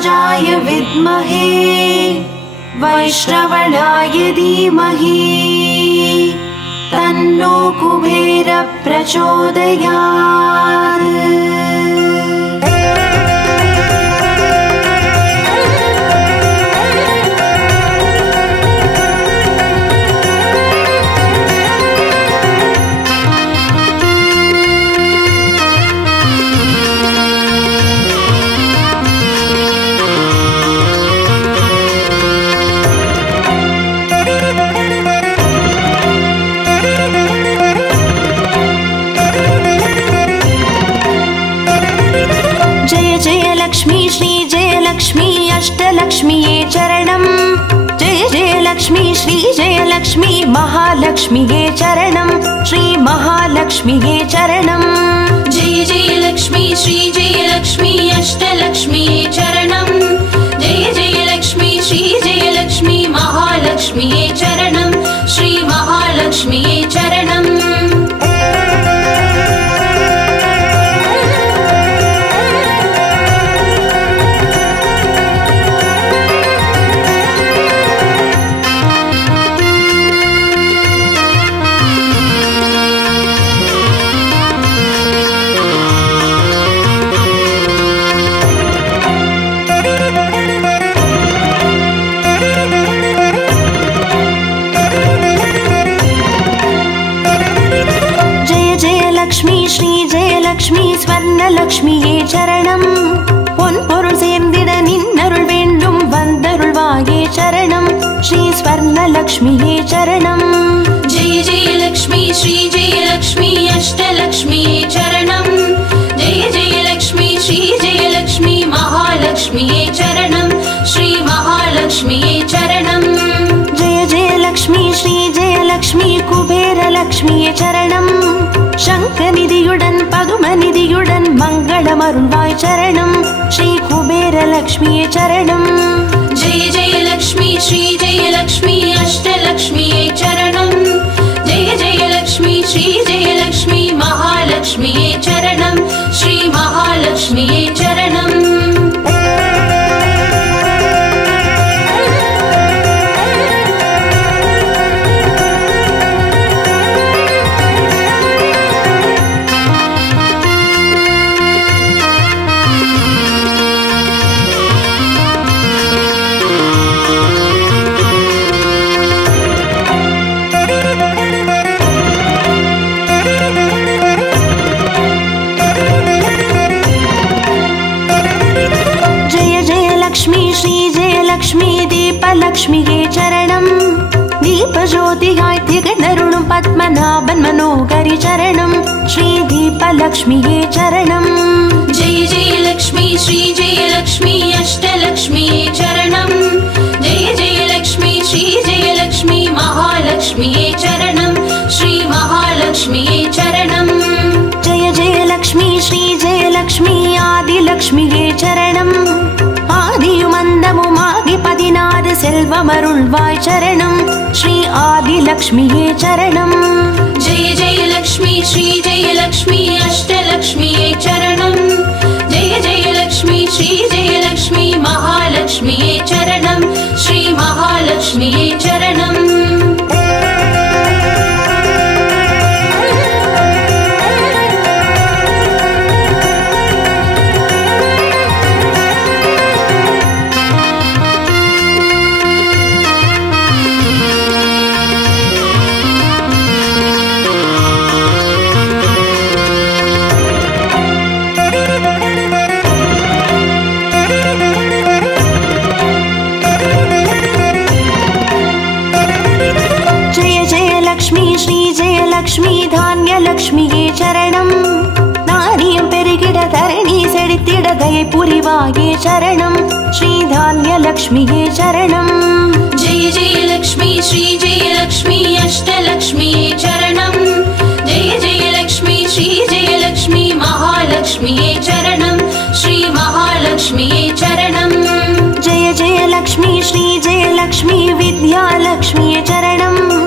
राजाय विद्महे वैश्रवणाय धीमहि तन्नो कुबेर प्रचोदयात्। लक्ष्मी श्री जय लक्ष्मी अष्टलक्ष्मीये चरणं। जय जय लक्ष्मी श्री जय लक्ष्मी महालक्ष्मीये चरणं। श्री महालक्ष्मीये चरणं। जय जय लक्ष्मी श्री जय लक्ष्मी अष्टलक्ष्मीये चरणं। जय जय लक्ष्मी श्री जय लक्ष्मी महालक्ष्मीये चरणं। श्री महालक्ष्मीये चरणं। लक्ष्मी स्वर्णलक्ष्मीये चरणं। பொன்பொருள் சேர்ந்திட நின்னருள் வேண்டும் வந்தருள்வாயே சரணம்। ஸ்ரீ ஸ்வர்ணலக்ஷ்மியே சரணம்। जय जय लक्ष्मी श्री जय लक्ष्मी अष्टलक्ष्मीये चरणं। जय जय लक्ष्मी श्री जय लक्ष्मी महालक्ष्मीये चरणं। श्री महालक्ष्मीये चरणं। जय जय लक्ष्मी श्री जय लक्ष्मी कुबेरलक्ष्मीये चरणं। शङ्खनिधियुடன் पदुमनिधियुடன் मङ्गलमरुள்வாய் चरणं। श्री कुबेरलक्ष्मीये चरणं। जय जय लक्ष्मी श्री जय लक्ष्मी अष्टलक्ष्मीये चरणं। जय जय लक्ष्मी श्री जय लक्ष्मी महालक्ष्मीये चरणं। श्री महालक्ष्मीये चरणं। लक्ष्मी दीपलक्ष्मीये चरणं। दीपज्योतियाय திகழ்ந்தருளும் பத்மநாபன் मनोहरि चरणं। श्री दीपलक्ष्मीये चरणं। जय जय लक्ष्मी श्री जय लक्ष्मी अष्टलक्ष्मीये चरणं। जय जय लक्ष्मी श्री जय लक्ष्मी महालक्ष्मीये चरणं। श्री महालक्ष्मीये चरणं। जय जय लक्ष्मी श्री जय लक्ष्मी आदिलक्ष्मीये चरणं। ஆதியுமந்தமுமாகி 16 செல்வமருள்வாய் சரணம்। ஸ்ரீ ஆதிலக்ஷ்மியே சரணம்। जय जय लक्ष्मी श्री जय लक्ष्मी अष्टलक्ष्मीये चरणं। जय जय लक्ष्मी श्री जय लक्ष्मी महालक्ष्मीये चरणं। श्री महालक्ष्मीये चरणं। लक्ष्मी धान्यलक्ष्मीये चरणं। नारियं पेरुगिड धरणी सेडित्तिड दयै पुरिवाये चरणं। श्री धान्यलक्ष्मीये चरणं। जय जय लक्ष्मी श्री जय लक्ष्मी अष्टलक्ष्मीये चरणं। जय जय लक्ष्मी श्री जय लक्ष्मी महालक्ष्मीये चरणं। श्री महालक्ष्मीये चरणं। जय जय लक्ष्मी श्री जय लक्ष्मी विद्यालक्ष्मीये चरणं।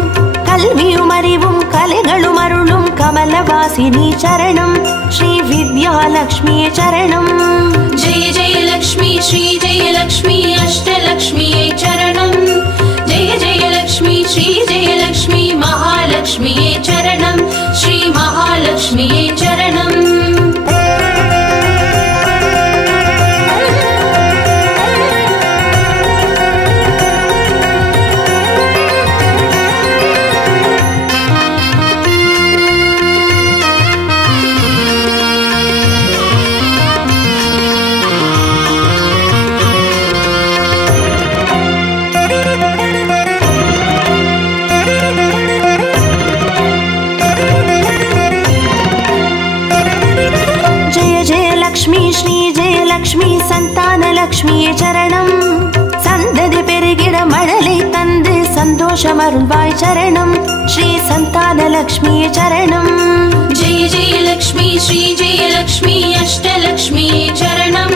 कल्वियुम அறிவும் கலைகளும் அருளும் கமலவா विद्यावासिनी चरणं श्री विद्यालक्ष्मी चरणं जय जय लक्ष्मी श्री जय लक्ष्मी अष्टलक्ष्मी चरणं जय जय लक्ष्मी श्री जय लक्ष्मी महालक्ष्मी चरणं श्री महालक्ष्मी चरणं லக்ஷ்மி சந்தான லக்ஷ்மியே சரணம் சந்ததி பெருகிட மழலை தந்து சந்தோஷம் அருள்வாய் சரணம் ஸ்ரீ சந்தான லக்ஷ்மியே சரணம் जय जय लक्ष्मी श्री जय लक्ष्मी अष्टलक्ष्मी चरणं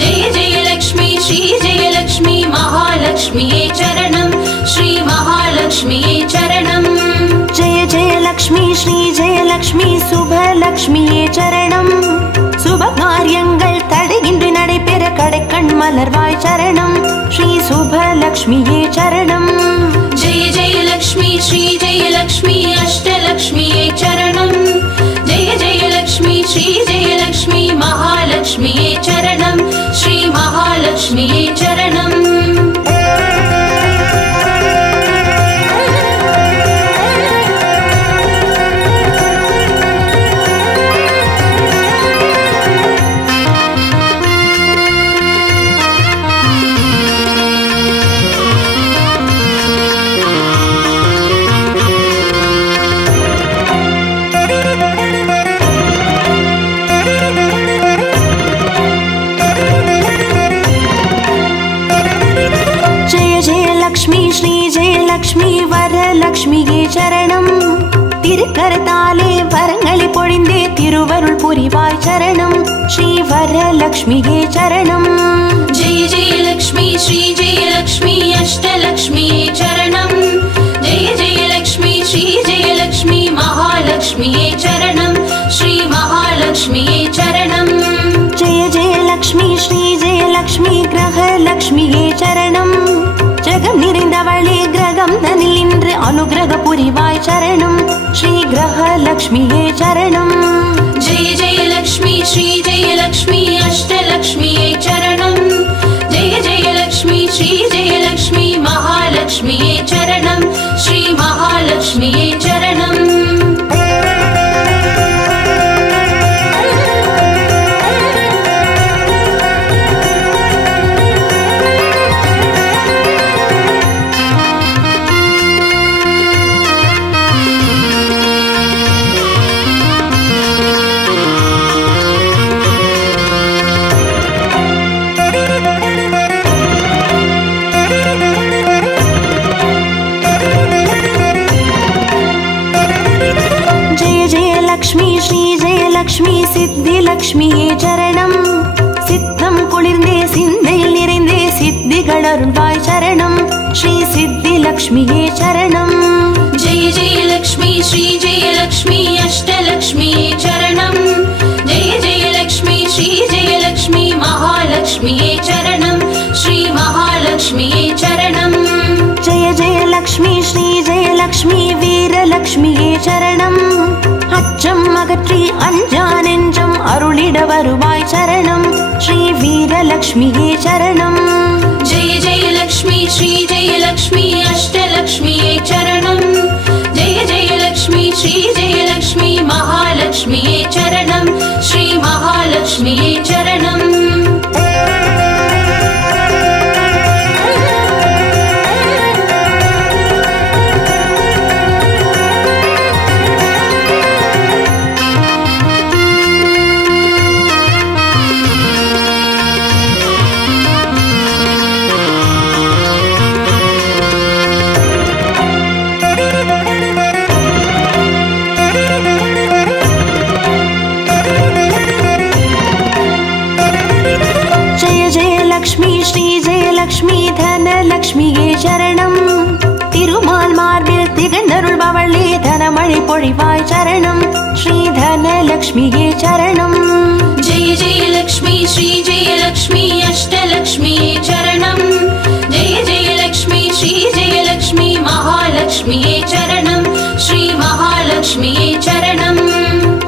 जय जय लक्ष्मी श्री जय लक्ष्मी महालक्ष्मी चरणं श्री महालक्ष्मी चरणं जय जय लक्ष्मी श्री जय लक्ष्मी शुभ लक्ष्मिये चरणं शुभ காரியங்கள் தடையின்றி நடைபெற கடைக்கண் மலர்வாய் சரணம் ஸ்ரீ சுப லக்ஷ்மியே சரணம் जय जय लक्ष्मी श्री जय लक्ष्मी अष्टलक्ष्मी चरणं जय जय लक्ष्मी श्री जय लक्ष्मी महालक्ष्मी चरणं श्री महालक्ष्मी चरणं श्री जय लक्ष्मी वरलक्ष्मिये चरणं திருக்கரத்தாலே வரங்களை பொழிந்தே திருவருள் புரிவாய் சரணம் ஸ்ரீ வரலக்ஷ்மியே சரணம் जय जय लक्ष्मी श्री जय लक्ष्मी अष्टलक्ष्मी चरणं जय जय लक्ष्मी श्री जय लक्ष्मी महालक्ष्मी चरणं श्री महालक्ष्मी चरणं जय जय लक्ष्मी श्री जय लक्ष्मी ग्रहलक्ष्मिये चरणं ஜகம் நிறைந்தவளே கிரகம் தனில் இன்று அனுகிரக புரிவாய் சரணம் ஸ்ரீ கிரகலக்ஷ்மியே சரணம் जय जय लक्ष्मी श्री जय लक्ष्मी अष्टलक्ष्मी चरणं जय जय लक्ष्मी श्री जय लक्ष्मी महालक्ष्मी चरणं श्री महालक्ष्मी चरणं श्री जय लक्ष्मी सिद्धिलक्ष्मिये चरणं सिद्धं कुளிர்ந்தே சிந்தையில் நிறைந்தே சித்திகள் அருள்வாய் சரணம் ஸ்ரீ सिद्धिलक्ष्मिये चरणं जय जय लक्ष्मी श्री जय लक्ष्मी अष्टलक्ष्मी चरणं जय जय लक्ष्मी श्री जय लक्ष्मी महालक्ष्मी चरणं श्री महालक्ष्मी चरणं जय जय लक्ष्मी श्री जय लक्ष्मी वीरलक्ष्मिये चरणं அச்சம் அகற்றி அஞ்சா நெஞ்சம் அருளிட வருவாய் சரணம் ஸ்ரீ வீரலக்ஷ்மியே சரணம் जय जय लक्ष्मी श्री जय लक्ष्मी अष्टलक्ष्मी चरणं जय जय लक्ष्मी श्री जय लक्ष्मी महालक्ष्मी चरणं श्री महालक्ष्मी चरणं லக்ஷ்மி தனலக்ஷ்மியே சரணம் திருமால் மார்பில் திகழ்ந்தருள்பவளே தனமழை மழை பொழிவாய் சரணம் ஸ்ரீ தனலக்ஷ்மியே சரணம். ஜெய ஜெய லக்ஷ்மி ஸ்ரீ ஜெய லக்ஷ்மி அஷ்டலக்ஷ்மியே சரணம். ஜெய ஜெய லக்ஷ்மி ஸ்ரீ ஜெய லக்ஷ்மி மகாலக்ஷ்மியே சரணம் ஸ்ரீ மகாலக்ஷ்மியே சரணம்.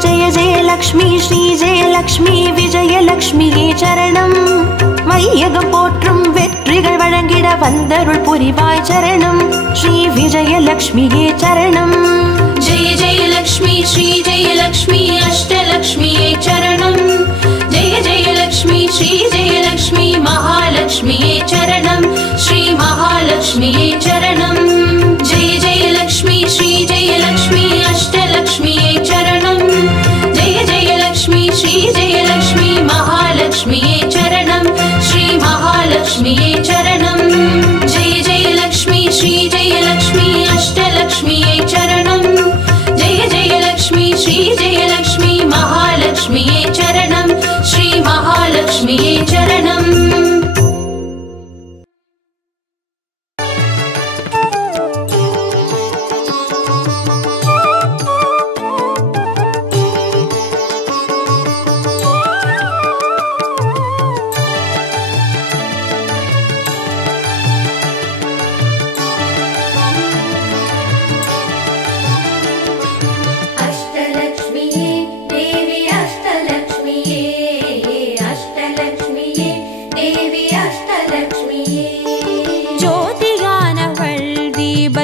ஜெய ஜெய லக்ஷ்மி ஸ்ரீ ஜெய லக்ஷ்மி விஜயலக்ஷ்மியே சரணம். வையகம் போற்றும் வெற்றிகள் வழங்கிட வந்தருள் புரிவாய் சரணம் ஸ்ரீ விஜயலக்ஷ்மியே சரணம். ஜெய ஜெய லக்ஷ்மி ஸ்ரீ ஜெய லக்ஷ்மி அஷ்டலக்ஷ்மியே சரணம். ஜெய ஜெய லக்ஷ்மி ஸ்ரீ ஜெய லக்ஷ்மி மகாலக்ஷ்மியே சரணம் ஸ்ரீ மகாலக்ஷ்மியே சரணம். ஜெய ஜெய லக்ஷ்மி ஸ்ரீ ஜெய லக்ஷ்மி அஷ்டலக்ஷ்மியே சரணம். ஜெய ஜெய லக்ஷ்மி ஸ்ரீ ஜெய லக்ஷ்மி மகாலக்ஷ்மியே சரணம் ஸ்ரீ மகாலக்ஷ்மியே சரணம். ஜெய ஜெய லக்ஷ்மி ஸ்ரீ ஜெய லக்ஷ்மி அஷ்டலக்ஷ்மியே சரணம். ஜெய ஜெய லக்ஷ்மி ஸ்ரீ ஜெய லக்ஷ்மி மகாலக்ஷ்மியே சரணம் ஸ்ரீ மகாலக்ஷ்மியே சரணம்.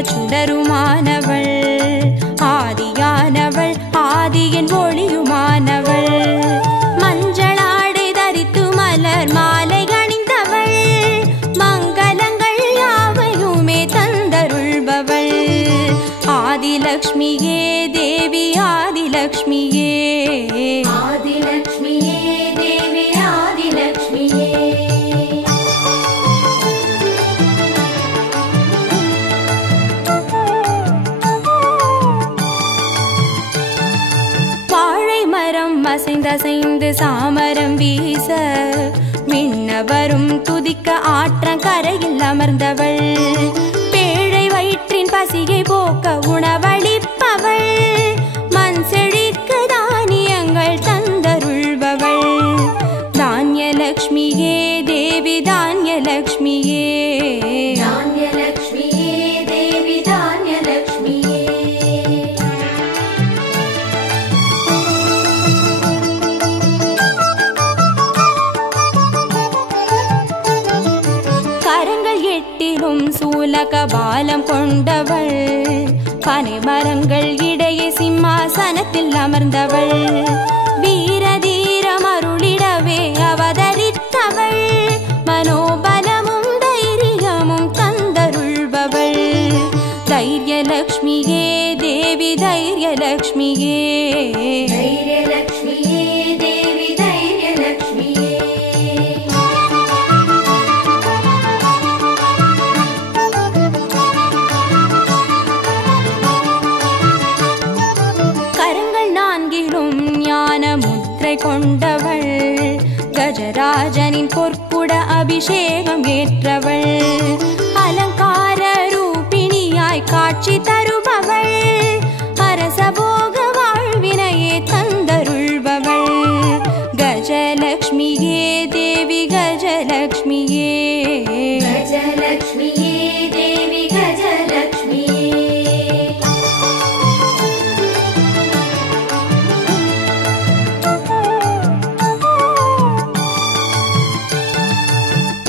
சுடருமானவள் ஆதியானவள் ஆதியின் ஒளியுமானவள் மஞ்சளாடை தரித்து மலர் மாலை அணிந்தவள் மங்களங்கள் யாவையுமே தந்தருள்பவள் ஆதிலக்ஷ்மியே தேவி ஆதிலக்ஷ்மியே ஆதிலக்ஷ்மியே தேவி ஆதிலக்ஷ்மியே. அசைந்து சாமரம் வீச விண்ணவரும் துதிக்க ஆற்றங்கரையில் அமர்ந்தவள் பேழை வயிற்றின் பசியை போக்க உணவளிப்பவள் மண் செழிக்க தானியங்கள் தந்தருள்பவள் தானியலக்ஷ்மியே தேவி தானியலக்ஷ்மியே தானியலக்ஷ்மியே தேவி தானியலக்ஷ்மியே. சூலகபாலம் கொண்டவள் பனை மரங்கள் இடையே சிம்மாசனத்தில் அமர்ந்தவள் வீரதீரம் அருளிடவே அவதரித்தவள் மனோபலமும் தைரியமும் தந்தருள்பவள் தைரியலக்ஷ்மியே தேவி தைரியலக்ஷ்மியே தைரியலக்ஷ்மியே தேவி தைரியலக்ஷ்மியே. கொண்டவள் கஜராஜனின் பொற்குட அபிஷேகம் ஏற்றவள் அலங்கார ரூபிணியாய் காட்சி தருபவள் அரசபோக வாழ்வினையே தந்தருள்பவள் கஜலக்ஷ்மியே தேவி கஜலக்ஷ்மியே கஜலக்ஷ்மியே தேவி கஜலக்ஷ்மியே.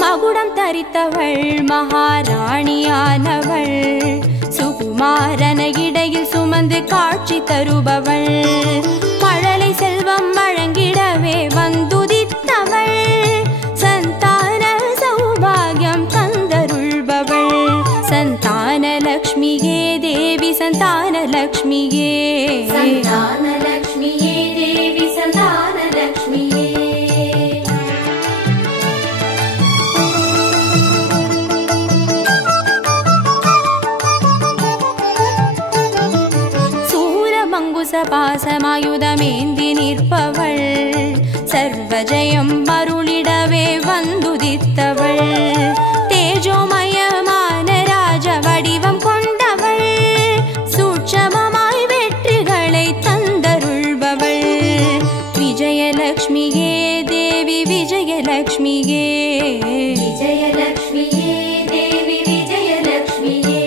மகுடம் தரித்தவள் மகாராணியானவள் சுகுமாரன இடையில் சுமந்து காட்சி தருபவள் மழலை செல்வம் வழங்கிடவே வந்துதித்தவள் சந்தான சௌபாகியம் தந்தருள்பவள் சந்தானலக்ஷ்மியே தேவி சந்தானலக்ஷ்மியே சந்தானலக்ஷ்மியே தேவி சந்தானலக்ஷ்மியே. பாசமாயுதமேந்தி நிற்பவள் சர்வஜயம் அருளிடவே வந்துதித்தவள் தேஜோமயமான ராஜ வடிவம் கொண்டவள் சூட்சமமாய் வெற்றி ವಿಜಯಲಕ್ಷ್ಮಿಗೆ ವಿಜಯಲಕ್ಷ್ಮಿಯೇ ದೇವಿ ವಿಜಯಲಕ್ಷ್ಮಿಯೇ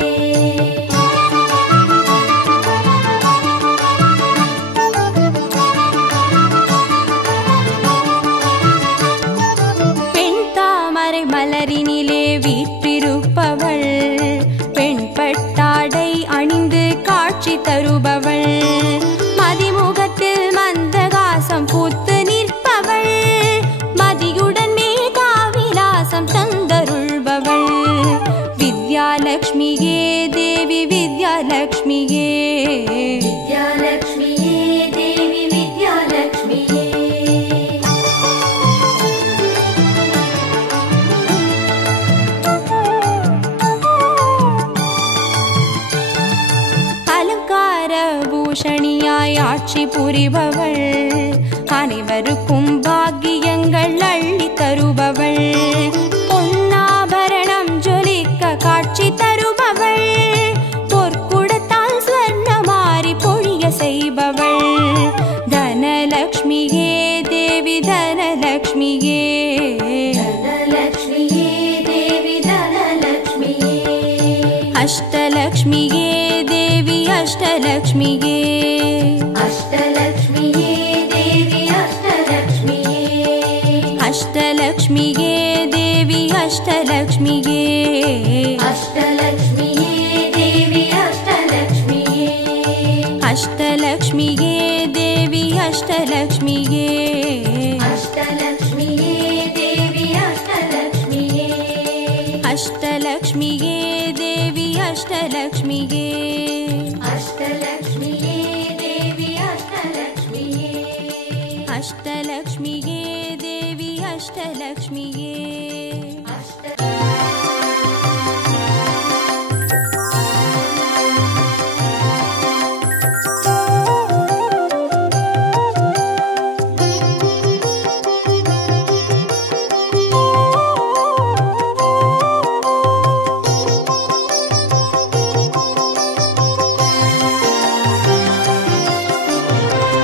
பெண்தாமரை மலரினிலே வீற்றிருப்பவள் பெண்பட்டாடை அணிந்து காட்சி தருபவள் மதிமுகத்தில் மந்தகாசம் பூத்து நிற்பவள் மதியுடன் மேகாவிலாசம் தந்தருள்பவள் வித்யாலக்ஷ்மியே தேவி வித்யாலக்ஷ்மியே வித்யாலக்ஷ்மியே தேவி வித்யாலக்ஷ்மியே அலங்கார பூஷணியாய் ஆட்சி புரிபவள் அனைவருக்கும் பாக்கியங்கள் அள்ளி தருபவள் பொன்னாபரணம் ஜொலிக்க காட்சி தருபவள் பொற்குடத்தால் ஸ்வர்ணமாரி பொழிய செய்பவள் தனலக்ஷ்மியே தேவி தனலக்ஷ்மியே தனலக்ஷ்மியே தேவி தனலக்ஷ்மியே அஷ்டலக்ஷ்மியே தேவி அஷ்டலக்ஷ்மியே அஷ்டலக்ஷ்மியே தேவி அஷ்டலக்ஷ்மியே அஷ்டலக்ஷ்மியே தேவி அஷ்டலக்ஷ்மியே அஷ்டலக்ஷ்மியே தேவி அஷ்டலக்ஷ்மியே அஷ்டலக்ஷ்மியே தேவி அஷ்டலக்ஷ்மியே அஷ்டலக்ஷ்மியே தேவி அஷ்டலக்ஷ்மியே அஷ்டலக்ஷ்மியே தேவி அஷ்டலக்ஷ்மியே அஷ்டலக்ஷ்மியே தேவி அஷ்டலக்ஷ்மியே அஷ்டலக்ஷ்மியே தேவி அஷ்டலக்ஷ்மியே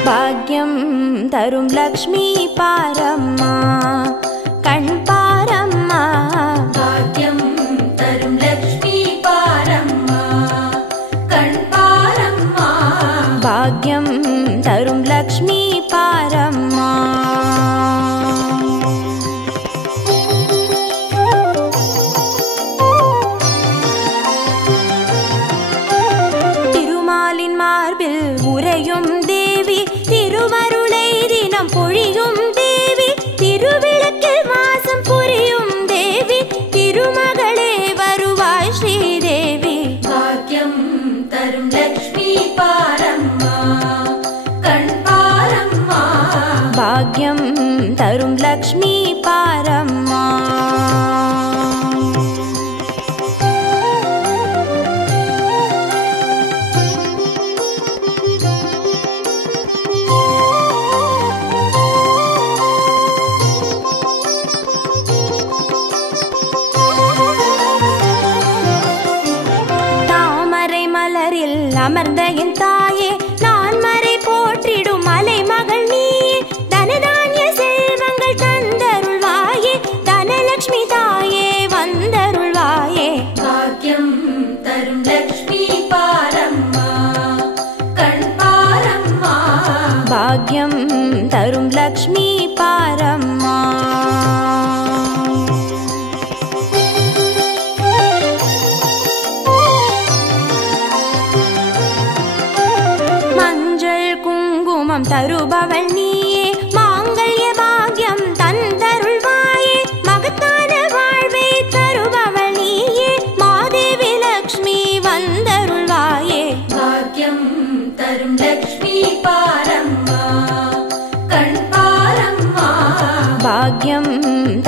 பாக்யம் தரும் லக்ஷ்மி பாரம்மா கண் பாரம்மா பாக்யம் தரும் லக்ஷ்மி பாரம்மா கண் பாரம்மா பாக்யம் தரும் லக்ஷ்மி பாரம்மா திருமாலின் மார்பில் உறையும் தேவி திருவருளை தினம் பொழியும் தேவி திருவிளக்கில் வாசம் புரியும் தேவி திருமகளே வருவாய் ஸ்ரீதேவி பாக்யம் தரும் லக்ஷ்மி பாரம்மா கண் பாரம்மா பாக்யம் தரும் லக்ஷ்மி பாரம்மா தாமரை மலரில் அமர்ந்த என் தாயே நான் மறை போற்றிடும் மலை மகள் நீயே தனதானிய செல்வங்கள் தந்தருள்வாயே தனலக்ஷ்மி தாயே வந்தருள்வாயே பாக்யம் தரும் லக்ஷ்மி பாரம்மா கண் பாரம்மா பாக்யம் தரும் லக்ஷ்மி பாரம்மா மஞ்சள் குங்குமம் தருபவள் நீயே மாங்கல்ய பாக்யம் தந்தருள்வாயே மகத்தான வாழ்வை தருபவள் நீயே மாதேவி லக்ஷ்மி வந்தருள்வாயே பாக்யம் தரும் லக்ஷ்மி பாரம்மா கண் பாரம்மா பாக்யம்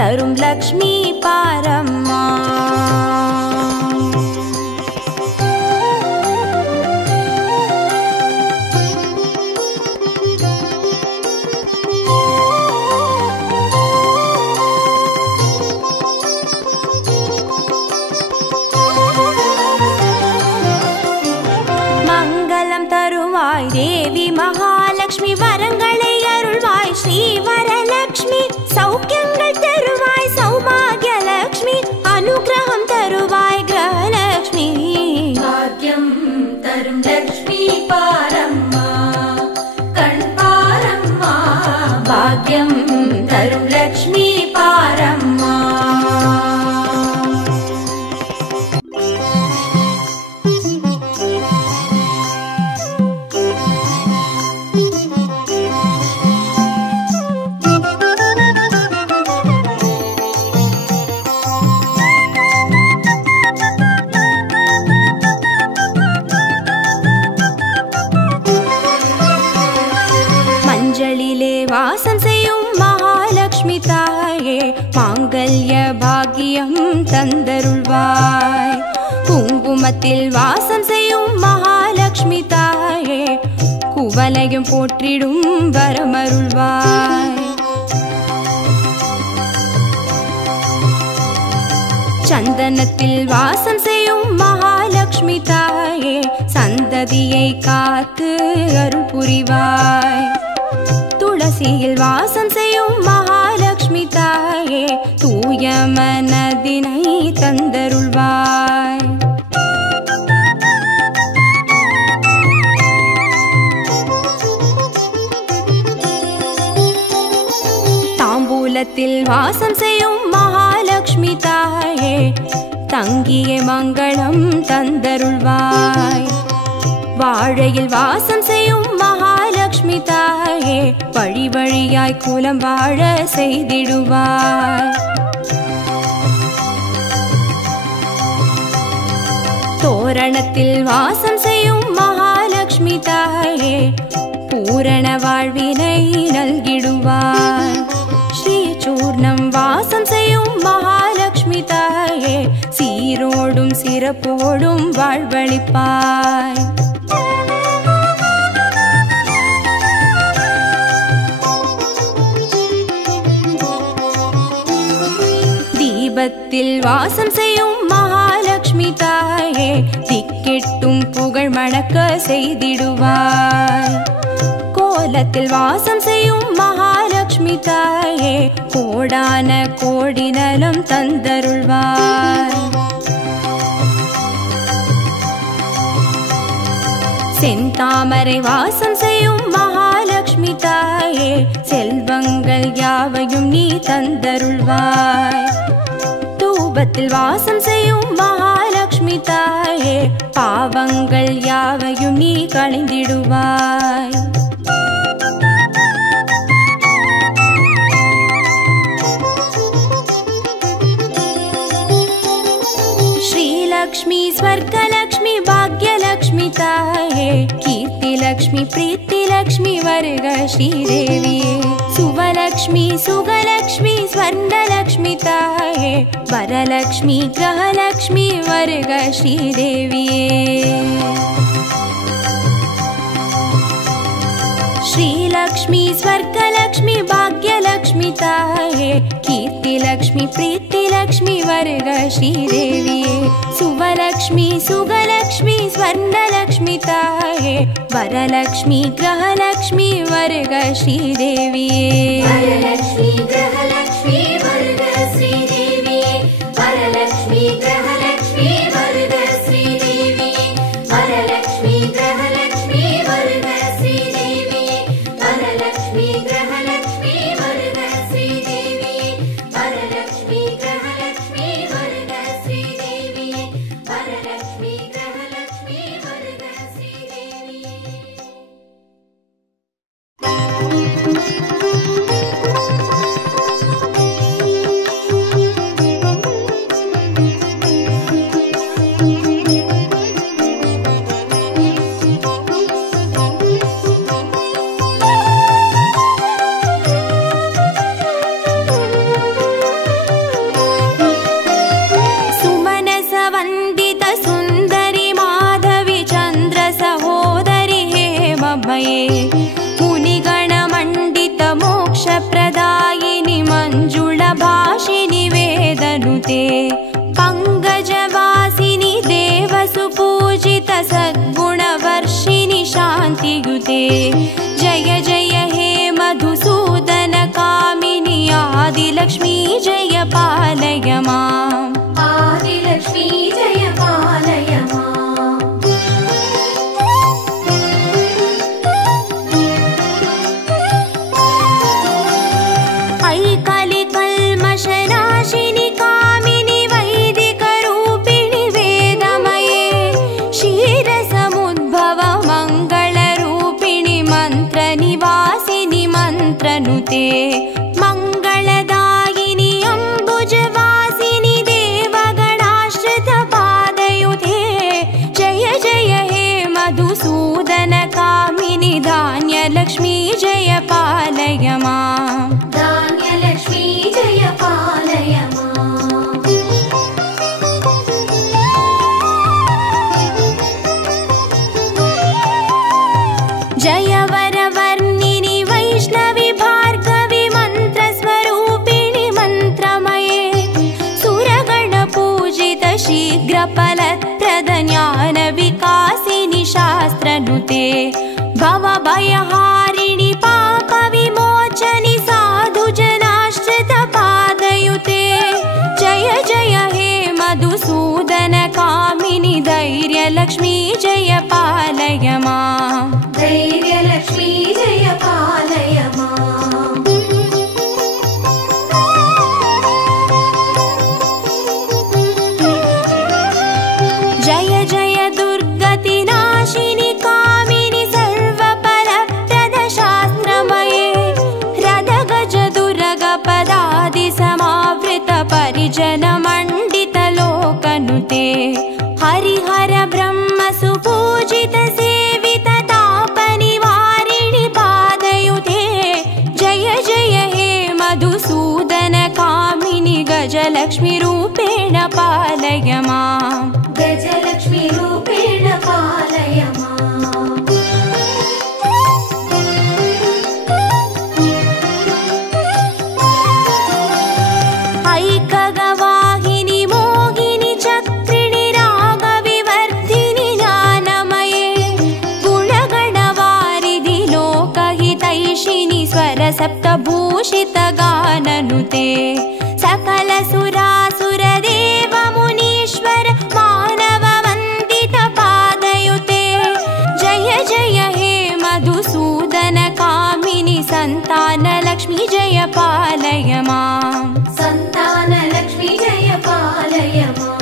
தரும் லக்ஷ்மி பாரம்மா தேவி மகாலட்சுமி வரங்களை அருள்வாய் ஸ்ரீ வரலட்சுமி சௌக்கியம் भाग्यं तरुं लक्ष्मी पारम्मा। வாசம் செய்யும் மகாலட்சுமி தாயே மாங்கல்ய பாக்கியம் தந்தருள்வாய். குங்குமத்தில் வாசம் செய்யும் மகாலட்சுமி தாயே குவலையும் போற்றிடும் வரமருள்வாய். சந்தனத்தில் வாசம் செய்யும் மகாலட்சுமி தாயே சந்ததியை காத்து அருள் புரிவாய். துளசியில் வாசம் செய்யும் மகாலட்சுமி தாயே தூய மனதினை தந்தருள்வாய். தாம்பூலத்தில் வாசம் செய்யும் மகாலட்சுமி தாயே தங்கிய மங்களம் தந்தருள்வாய். வாழையில் வாசம் செய்யும் மகாலட்சுமி தாயே வழி வழியாய் குலம் வாழ செய்திடுவாய். தோரணத்தில் வாசம் செய்யும் மகாலட்சுமி தாயே பூரண வாழ்வினை நல்கிடுவாய். ஸ்ரீ சூர்ணம் வாசம் செய்யும் மகாலட்சுமி தாயே சீரோடும் சிறப்போடும் வாழ்வளிப்பாய். தீபத்தில் வாசம் செய்யும் மகாலட்சுமி தாயே திக்கெட்டும் புகழ் மணக்க செய்திடுவாய். கோலத்தில் வாசம் செய்யும் மகாலட்சுமி தாயே கோடான கோடி நலம் தந்தருள்வாய். செந்தாமரை வாசம் செய்யும் மகாலட்சுமி தாயே செல்வங்கள் யாவையும் நீ தந்தருள்வாய். தூபத்தில் வாசம் செய்யும் மகாலட்சுமி தாயே பாவங்கள் யாவையும் நீ களைந்திடுவாய். श्रीलक्ष्मी स्वर्गलक्ष्मी भाग्यलक्ष्मी ताये कीर्तिलक्ष्मी प्रीतिलक्ष्मी वर्ग श्रीदेविये सुवलक्ष्मी सुगलक्ष्मी स्वर्णलक्ष्मी ताये वरलक्ष्मी ग्रहलक्ष्मी वर्ग श्रीदेविये श्रीलक्ष्मी स्वर्गलक्ष्मी भाग्यलक्ष्मी ताये कीर्तिलक्ष्मी प्रीतिलक्ष्मी वर्ग श्रीदेविये सुवलक्ष्मी सुगलक्ष्मी स्वर्णलक्ष्मी ताये वरलक्ष्मी ग्रहलक्ष्मी वर्ग श्रीदेविये वरलक्ष्मी ग्रहलक्ष्मी वर्ग श्रीदेविये वरलक्ष्मी ग्रहलक्ष्मी वर्ग श्रीदेविये वरलक्ष्मी ग्रहलक्ष्मी वर्ग श्रीदेविये वरलक्ष्मी ग्रहलक्ष्मी वर्ग श्रीदेविये वरलक्ष्मी ग्रहलक्ष्मी वर्ग श्रीदेविये वरलक्ष्मी ग्रहलक्ष्मी वर्ग श्रीदेविये शास्त्रनुते मङ्गलदायिनि अम्बुजवासिनि देवगणाश्रितपादयुते जय जय हे मधुसूदनकामिनि धान्यलक्ष्मी जय पालय माम् धान्यलक्ष्मी जय पालय माम् जय वरवर्णिनि वैष्णवि भार्गवि मन्त्रस्वरूपिणि मन्त्रमये सुरगणपूजित शीघ्रफलप्रद ज्ञानविकासिनि शास्त्रनुते भवभयहारिणि पापविमोचनि साधुजनाश्रितपादयुते जय जय हे मधुसूदनकामिनि धैर्यलक्ष्मी जय पालय माम् धैर्यलक्ष्मी जय पालय माम् जय जय दुर्गतिनाशिनि कामिनि सर्वफलप्रद शास्त्रमये रदगजदुर्गपदादिसमावृत परिजनमण्डितलोकनुते हरिहर ब्रह्म सुपूजित सेवित तापनिवारिणि पादयुते जय जय हे मधुसूदनकामिनि गजलक्ष्मी रूपेण पालय माम् गजलक्ष्मी रूपेण पालय माम् ऐकगवाहिनि मोहिनि चक्रिणि रागविवर्धिनि ज्ञानमये गुणगणवारिधि लोकहितैषिणि स्वरसप्तभूषितगाननुते सकलसुरासुरदेव मुनीश्वर मानववन्दितपादयुते जय जय हे मधुसूदनकामिनि सन्तानलक्ष्मी जय पालय माम् सन्तानलक्ष्मी जय पालय माम्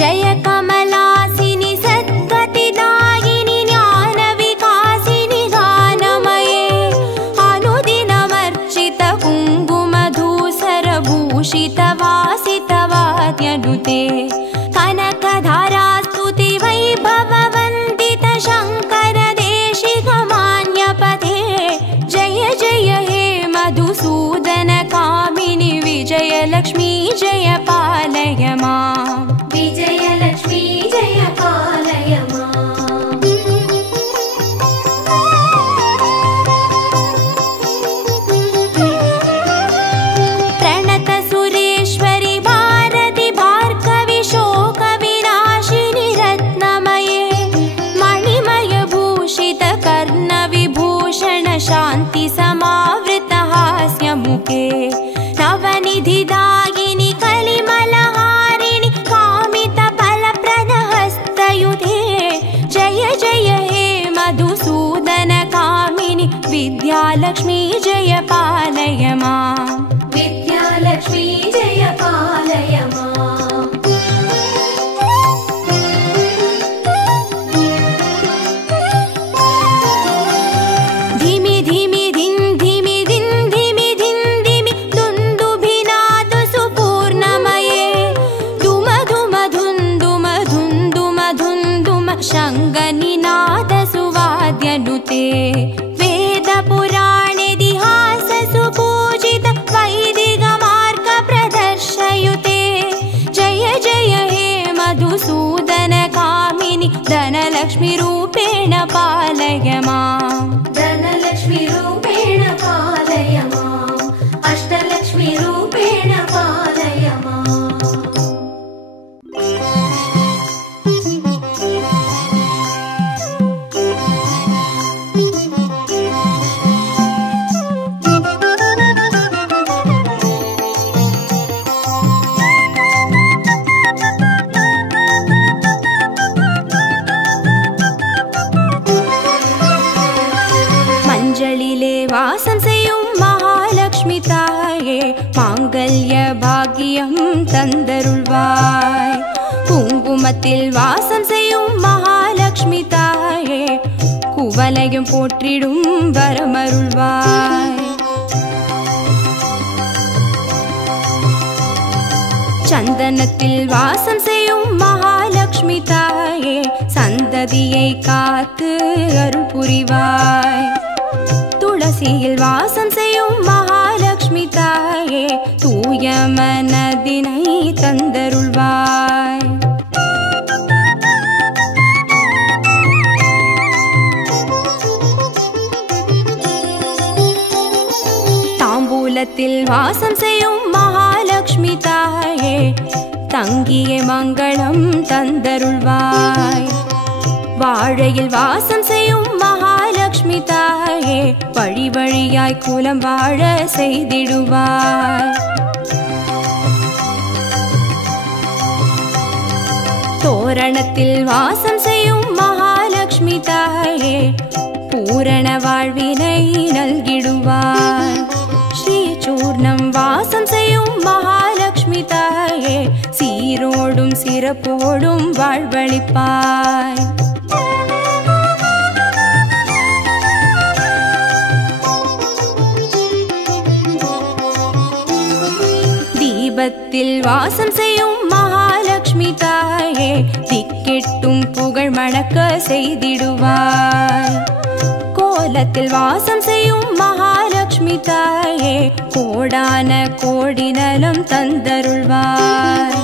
जय कमलासिनि सद्गतिदायिनि ज्ञानविकासिनि गानमये अनुदिनमर्चित कुङ्कुमधूसरभूषितवासितवाद्यनुते कनकधारास्तुति वैभववन्दित शङ्कर देशिकमान्यपते जय जय हे मधुसूदनकामिनि विजयलक्ष्मी जय पालय माम् विजयलक्ष्मी जय पालय माम् प्रणत सुरेश्वरि भारति भार्गवि शोकविनाशिनि रत्नमये मणिमय भूषित कर्णविभूषण शान्ति समावृत हास्यमुखे नवनिधिदायिनि कलिमलहारिणि कामितफलप्रदहस्तयुते जय जय हे मधुसूदनकामिनि विद्यालक्ष्मी जय पालय माम् विद्यालक्ष्मी जय पालय माम् धिमि धिमि धिन् धिमि धिन् धिमि धिन् धिमि दुन्दुभिनाद सुपूर्णमये धुम धुम धुन्दुम धुन्दुम धुन्दुम शङ्गनिनाद सुवाद्यनुते वेदपुराणेतिहास सुपूजित वैदिकमार्ग प्रदर्शयुते जय जय हे मधुसूदनकामिनि धनलक्ष्मी रूपेण पालय माम् धनलक्ष्मी रूपेण पालय माम् अष्टलक्ष्मी रूपेण पालय माम् வாசம் செய்யும் மகாலட்சுமி தாயே மாங்கல்ய பாக்கியம் தந்தருள்வாய். பூங்கு குங்குமத்தில் வாசம் செய்யும் மகாலட்சுமி தாயே குவலையும் போற்றிடும் வரமருள்வாய். சந்தனத்தில் வாசம் செய்யும் மகாலட்சுமி தாயே சந்ததியை காத்து அருள் புரிவாய். துளசியில் வாசம் செய்யும் மகாலட்சுமி தாயே தூய மனதினை தந்தருள்வாய். தாம்பூலத்தில் வாசம் செய்யும் மகாலட்சுமி தாயே தங்கிய மங்களம் தந்தருள்வாய். வாழையில் வாசம் செய்யும் மகாலட்சுமி தாயே வழி வழியாய் குலம் வாழ செய்திடுவாய். தோரணத்தில் வாசம் செய்யும் மகாலட்சுமி தாயே பூரண வாழ்வினை நல்கிடுவாய். ஸ்ரீசூர்ணம் வாசம் செய்யும் மகாலட்சுமி தாயே சீரோடும் சிறப்போடும் வாழ்வளிப்பாய். தீபத்தில் வாசம் செய்யும் மகாலட்சுமி தாயே திக்கெட்டும் புகழ் மணக்க செய்திடுவாய். கோலத்தில் வாசம் செய்யும் மகாலட்சுமி தாயே கோடான கோடி நலம் தந்தருள்வாய்.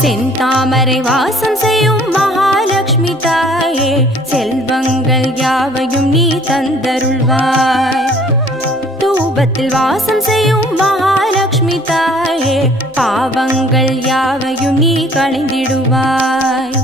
செந்தாமரை வாசம் செய்யும் மகாலட்சுமி தாயே செல்வங்கள் யாவையும் நீ தந்தருள்வாய். தூபத்தில் வாசம் செய்யும் மகாலட்சுமி தாயே பாவங்கள் யாவையும் நீ களைந்திடுவாய்.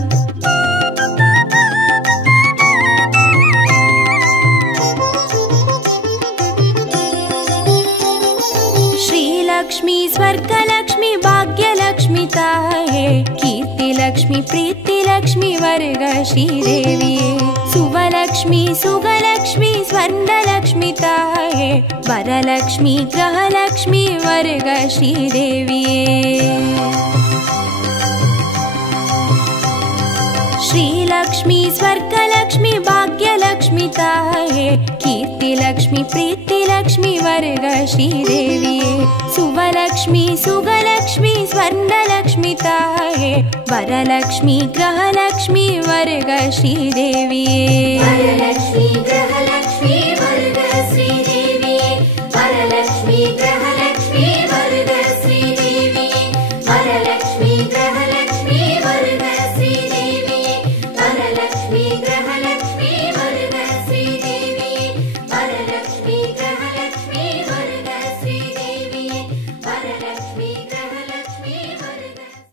श्रीलक्ष्मी स्वर्गलक्ष्मी भाग्यलक्ष्मी ताये कीर्तिलक्ष्मी प्रीतिलक्ष्मी वर्ग श्रीदेविये सुवलक्ष्मी सुगलक्ष्मी स्वर्णलक्ष्मी ताये वरलक्ष्मी ग्रहलक्ष्मी वर्ग श्रीदेविये श्रीलक्ष्मी स्वर्गलक्ष्मी भाग्यलक्ष्मी ताये कीर्तिलक्ष्मी प्रीतिलक्ष्मी वर्ग श्रीदेविये सुवलक्ष्मी सुगलक्ष्मी स्वर्णलक्ष्मी ताये वरलक्ष्मी ग्रहलक्ष्मी वर्ग श्रीदेविये